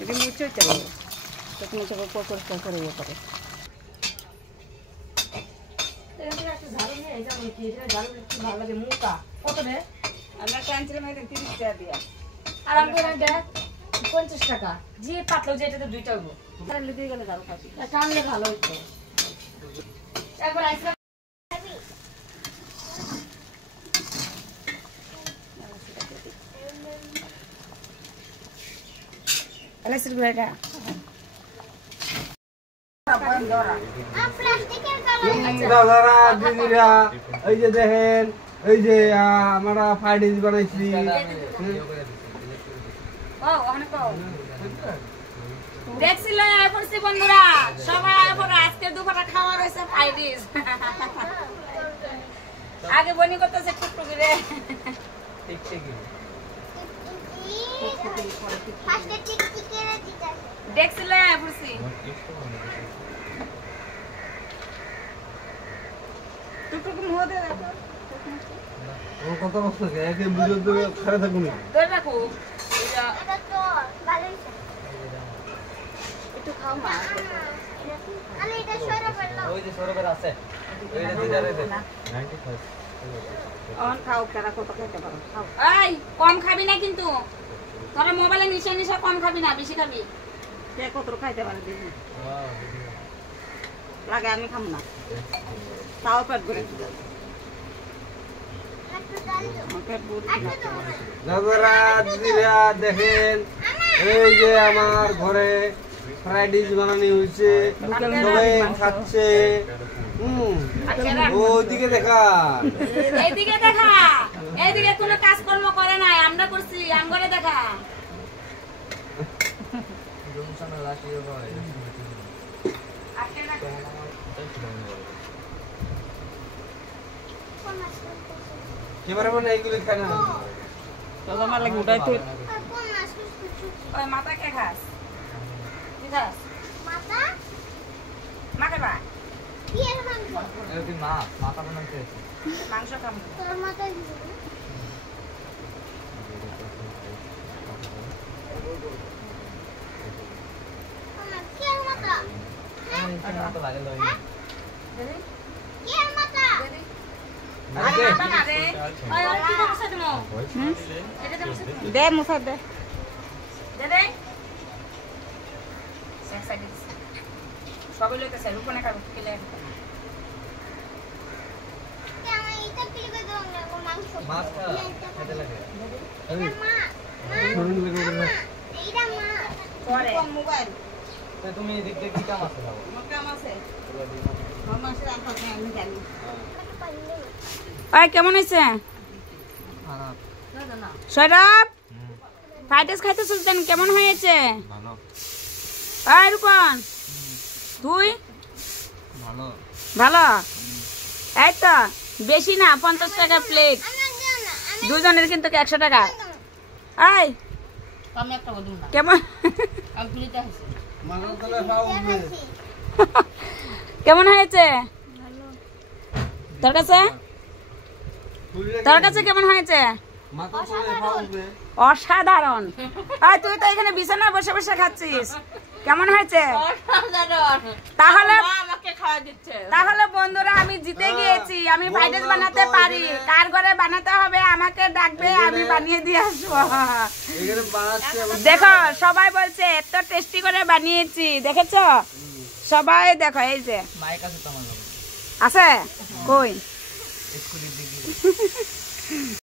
এটা মুছে চাই তখন সব পরিষ্কার করে ইয়ে করে আমরা টানছিলাম 30 টাকা দিয়া আর আমি 50 টাকা যে পাতলো যেটাতে দুইটা হইব তাহলে দিয়ে গেলে ঝাড়ু খাবি টানলে ভালো হইতো একবার আইসা এলাচির গুঁড়াটা দাদারা দিদিরা এই যে দেখেন এই যে আমরা ফ্রাইড রাইস বানাইছি দেখছিল পড়ছি বন্ধুরা সবাই আজকে দুপুরে খাওয়া রয়েছে ফ্রাইড রাইস আগে বনি করতেছে টুকটুকি রে ঠিক ঠিক দেখছিল পড়ছি টুকটুকি মোহ দে দেখো ও কত কষ্ট আছে একে বুঝে তো খারাপ থাকুনি ধরে রাখো এটা এটা তো ভালো হইছে একটু খাও মা আমি এটা সরা বললাম ওই যে সরবের আছে ওইটা দিদারে দে 95 অন খাও কেরা কত খেতে পারো খাও এই কম খাবি না কিন্তু তোরা মোবাইলে নিশা নিশা কম খাবি না বেশি খাবি কে কত খাইতে পারে দেখি লাগে আমি খাম না তাও পেট ভরে একটু ডাল দাও পেট ভরে দাদারা দিদিরা দেখেন এই যে আমার ঘরে ফ্রাইড রাইস বানানো হয়েছে সবাই খাচ্ছে ওইদিকে দেখা এইদিকে দেখা এইদিকে কোনো কাজকর্ম করে নাই আমরা করছি আমগরে দেখা এবারে মানে এইগুলি খায় না তো আমার লাগে উঠাই তো কোন মাছ কিছু ওই মাথা কে খাস কি খাস মাথা মা খাবা কি এর মাংস এরকম মাছ মাথা বানাতে মাংস খাম তোর মাথা দিবি আমার কি এর মাথা মাথা লাগে লই কি এর মাথা আরে মাথা না রে ওই আর কি করছ তুমি এটা দেমছ দে মুসা দে দে দে সেক্স আইডিস সবাই লইতেছে রূপনে খাবো কিলে কে আমি এটা পিলে দাও না ও মাংস মাছ খেতে লাগে এটা মা শরীর লাগে না এইটা মা পরে মোবাইল তো তুমি এদিক দিয়ে কি কাম আছে বাবা আমার কাম আছে মাসের আনতে আমি জানি ওই কেমন হইছে খারাপ সৈরব ফ্রাইড রাইস খাইতে সুলতান কেমন হয়েছে ভালো ওই রূপন তুই ভালো ভালো এই তো বেশি না 50 টাকা প্লেট আমার দাও না আমি দুজনের কিন্তু 100 টাকা এই আমি একটা বলবো না কেমন আমি পুলিতে আছি মাংস তলে পাও দেখাচ্ছি কেমন হয়েছে তোর কাছে তোর কাছে কেমন হয়েছে মাংস তলে পাও অসাধারণ এই তুই তো এখানে বিছানায় বসে বসে খাচ্ছিস কেমন হয়েছে তাহলে আমাকে খাওয়া দিচ্ছে তাহলে বন্ধুরা আমি জিতে গিয়েছি আমি ফ্রাইড রাইস বানাতে পারি কার ঘরে বানাতে হবে আমাকে ডাকবে আমি বানিয়ে দিয়ে আসবো এখানে বানাচ্ছে দেখো সবাই বলছে এত টেস্টি করে বানিয়েছি দেখেছো সবাই দেখো এই যে মাইক আছে তোমার আছে কই স্কুলের দিকে